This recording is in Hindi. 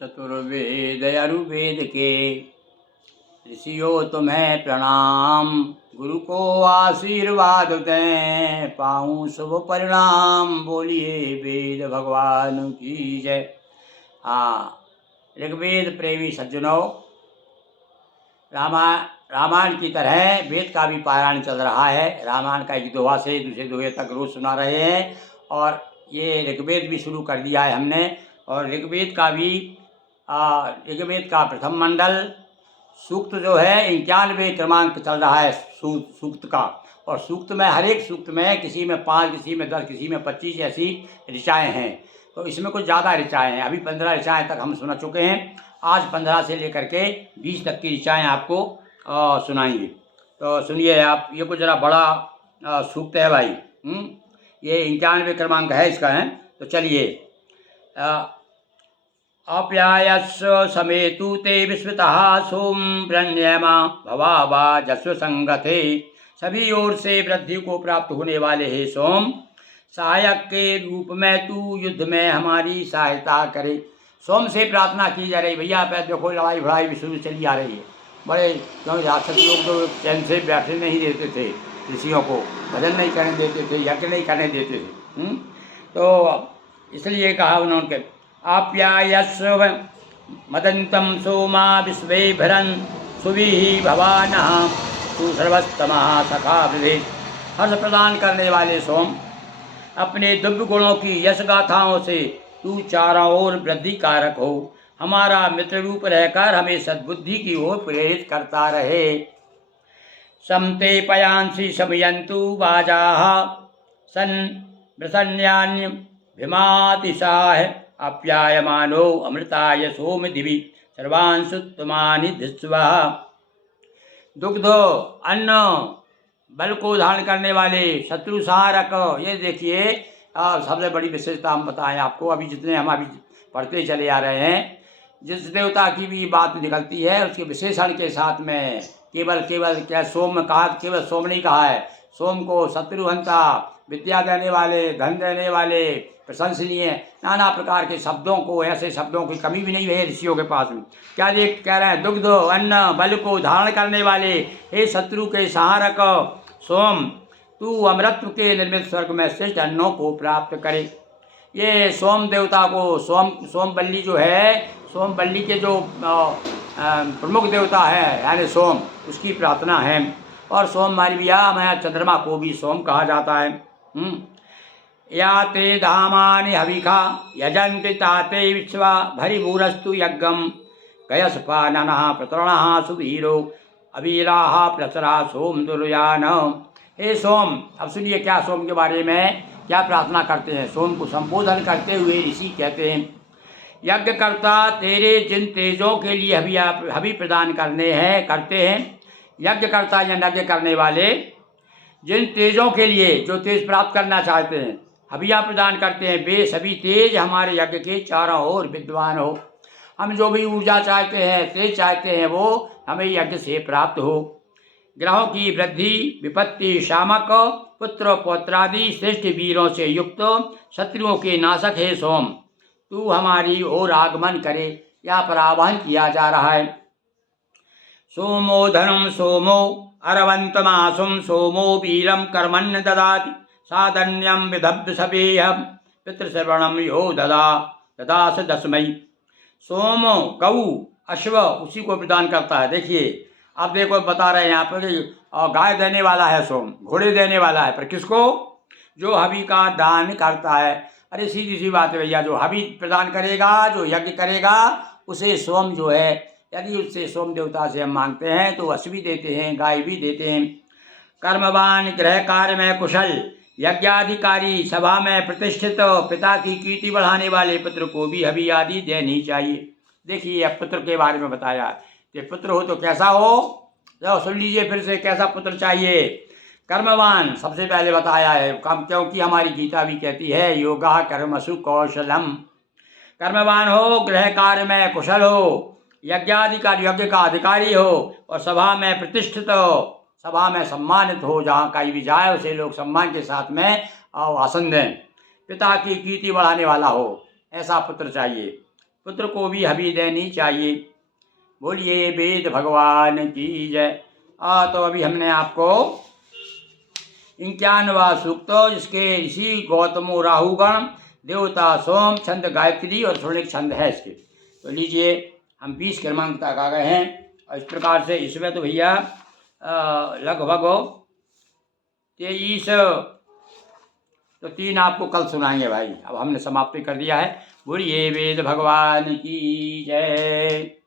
चतुर्वेद अरुवेद के ऋषियों तुम्हें प्रणाम। गुरु को आशीर्वाद दें, पाऊँ शुभ परिणाम। बोलिए वेद भगवान की जय। हाँ, ऋग्वेद प्रेमी सज्जनों, रामायण की तरह वेद का भी पारायण चल रहा है। रामायण का एक दोहा से दूसरे दोहे तक रोज सुना रहे हैं और ये ऋग्वेद भी शुरू कर दिया है हमने। और ऋग्वेद का प्रथम मंडल सूक्त जो है 91 क्रमांक चल रहा है सूक्त का। और सूक्त में हर एक सूक्त में किसी में 5, किसी में 10, किसी में 25 ऐसी ऋचाएँ हैं। तो इसमें कुछ ज़्यादा ऋचाएँ हैं। अभी 15 ऋचाएँ तक हम सुना चुके हैं। आज 15 से लेकर के 20 तक की ऋचाएँ आपको सुनाएंगे। तो सुनिए आप, ये कुछ ज़रा बड़ा सूक्त है भाई। ये 91 क्रमांक है इसका है। तो चलिए, अप्यायस्व समेतु ते विश्वतः सोम प्रणयमा भवावा जस्व संगते। सभी ओर से वृद्धि को प्राप्त होने वाले हे सोम, सहायक के रूप में तू युद्ध में हमारी सहायता करे। सोम से प्रार्थना की जा रही। भैया पे देखो, लड़ाई भड़ाई भी शुरू चली आ रही है। बड़े क्योंकि राक्षस लोग तो चैन से बैठने नहीं देते थे, ऋषियों को भजन नहीं करने देते थे, यज्ञ नहीं करने देते थे। तो इसलिए कहा उन्होंने, आप्यायस्व मदंतम सोमा विश्वे भरन सुविहि भवानः सुसर्वस्तमः सखा वृद्धि। हर्ष प्रदान करने वाले सोम, अपने दिव्य गुणों की यश गाथाओं से तू चारों ओर वृद्धि कारक हो। हमारा मित्र रूप रहकर हमें सद्बुद्धि की ओर प्रेरित करता रहे। समते पयांसी समयंतु वाजाः सन प्रसन्यान्य भिमातिशाह। अप्यायमानो अमृताय सोम दिवि सर्वांशुत्तमानि धिस्वः। दुग्धो अन्न बल को धारण करने वाले शत्रु संहारक। ये देखिए, सबसे बड़ी विशेषता हम बताएं आपको। अभी जितने हम अभी पढ़ते चले आ रहे हैं, जिस देवता की भी बात निकलती है उसके विशेषण के साथ में केवल क्या सोम में कहा, केवल सोम नहीं कहा है। सोम को शत्रुहंता, विद्या देने वाले, धन देने वाले, प्रशंसनीय, नाना प्रकार के शब्दों को, ऐसे शब्दों की कमी भी नहीं है ऋषियों के पास में। क्या देख कह रहे हैं, दुग्ध अन्न बल को धारण करने वाले हे शत्रु के संहारक सोम, तू अमृत्व के निर्मित स्वर्ग में श्रेष्ठ अन्नों को प्राप्त करे। ये सोम देवता को, सोमवल्ली जो है, सोमवल्ली के जो प्रमुख देवता है यानी सोम, उसकी प्रार्थना है। और सोम मारिया में चंद्रमा को भी सोम कहा जाता है। या ते धामानि हविखा यजन्ति ताते विश्वा भरिभूरस्तु यज्ञम गयस्फाननः प्रतरणः सुवीरो अवीराः प्रसरा सोम दुर्यान। हे सोम, अब सुनिए क्या सोम के बारे में क्या प्रार्थना करते हैं। सोम को संबोधन करते हुए ऋषि कहते हैं, यज्ञकर्ता तेरे जिन तेजों के लिए हवि प्रदान करते हैं। यज्ञकर्ता या यज्ञ करने वाले जिन तेजों के लिए, जो तेज प्राप्त करना चाहते हैं, हविया प्रदान करते हैं, वे सभी तेज हमारे यज्ञ के चारों ओर विद्वान हो। हम जो भी ऊर्जा चाहते हैं, तेज चाहते हैं, वो हमें यज्ञ से प्राप्त हो। ग्रहों की वृद्धि, विपत्ति शामक, पुत्र पौत्रादि श्रेष्ठ वीरों से युक्त शत्रुओं के नाशक है सोम, तू हमारी ओर आगमन करे। यहाँ पर आह्वान किया जा रहा है। सोमो धनुम सोमो अरवंतमासुम सोमो वीरम कर्मण्य ददाति साधन्यम विदभ्य सपेयम पितृश्रवणम यो ददास दशमयी। सोमो गऊ अश्व उसी को प्रदान करता है। देखिए, आप देखो बता रहे हैं यहाँ पर, गाय देने वाला है सोम, घोड़े देने वाला है, पर किसको? जो हवि का दान करता है। अरे सीधी सी बात है भैया, जो हवि प्रदान करेगा, जो यज्ञ करेगा, उसे सोम जो है, यदि उससे सोम देवता से हम मांगते हैं तो अश्व भी देते हैं, गाय भी देते हैं। कर्मवान, गृह कार्य में कुशल, यज्ञाधिकारी, सभा में प्रतिष्ठित, पिता की कीर्ति बढ़ाने वाले पुत्र को भी हवि आदि देनी चाहिए। देखिए, अब पुत्र के बारे में बताया कि पुत्र हो तो कैसा हो, तो सुन लीजिए फिर से, कैसा पुत्र चाहिए। कर्मवान सबसे पहले बताया है, क्योंकि हमारी गीता भी कहती है, योगा कर्मसु कौशलम। कर्मवान हो, गृह कार्य में कुशल हो, यज्ञाधिकारी, यज्ञ का अधिकारी हो, और सभा में प्रतिष्ठित हो, सभा में सम्मानित हो, जहाँ कहीं भी जाए उसे लोग सम्मान के साथ में आसन दें। पिता की कीर्ति बढ़ाने वाला हो, ऐसा पुत्र चाहिए। पुत्र को भी हबी देनी चाहिए। बोलिए वेद भगवान की जय। तो अभी हमने आपको 51वां सूक्त, जिसके ऋषि गौतमो राहुगण, देवता सोम, छंद गायत्री और स्वर्णिक छंद है इसके। तो लीजिए, हम 20 क्रमांक तक आ गए हैं। और इस प्रकार से इसमें तो भैया लगभग 23, तो 3 आपको कल सुनाएंगे भाई। अब हमने समाप्ति कर दिया है। बोलिए वेद भगवान की जय।